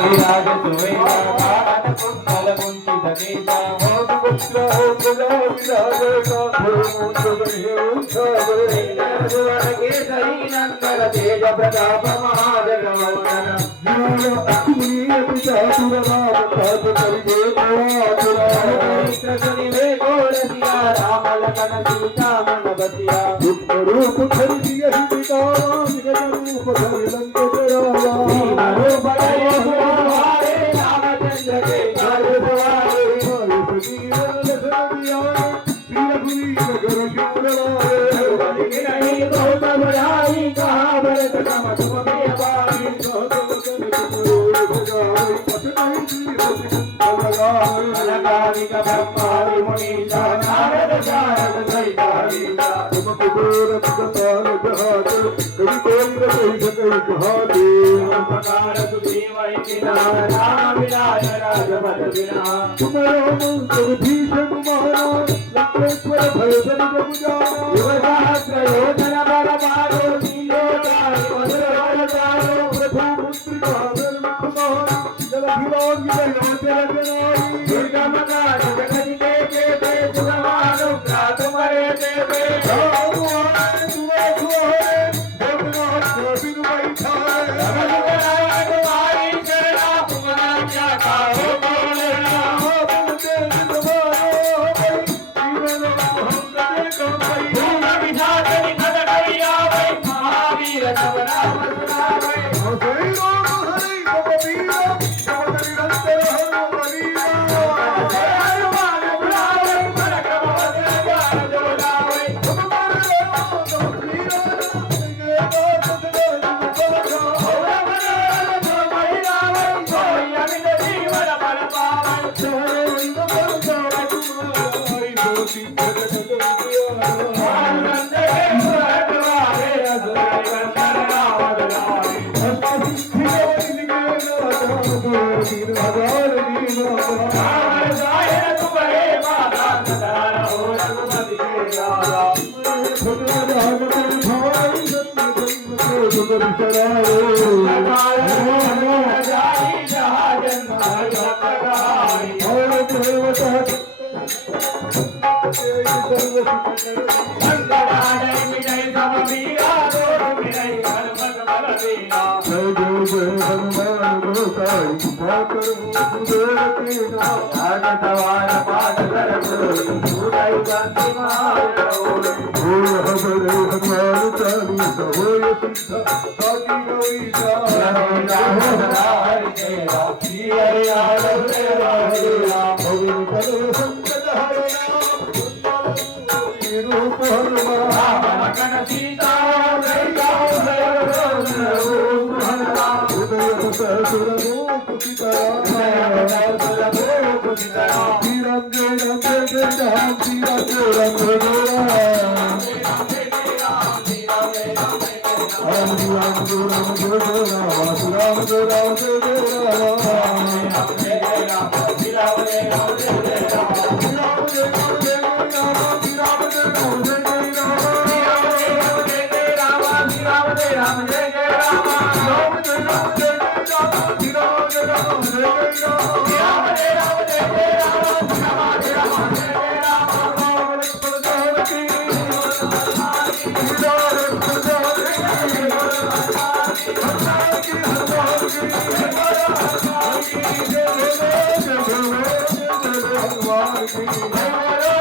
राज सुवेदा कान कुंडल कुंचित केसा मोद पुत्र गजा विराजता सुवन केसरी नंदन तेज प्रताप महाजगवंदन सिया राम लखन सीता मन बसिया रूप धरि दिय पिता रूप धरि लंक जराया रूप धरि सुहारे रामचंद्र के घर सवारे नहीं बहुत बड़ाई कहा भरत सम तुम बेबाई अलगारिक ब्रह्मादि मुनीसा नारद शारद सहिता तुम कुबेर कपाल जहाज कवि कोई सकै कहाते प्रकार सुग्रीवहि किना राम विलास राजपद बिना तुम राम भीषण माना लंकेश्वर भय सब जग जाना युग सहस्र योजन बल बारो नीलो तारो मधुर बल तारो प्रभु मुद्रिका जल मुखमाना जल भिराग जल जनाई दुर्गम काज जगत के सुगमानु प्रात मरे ते Thank you.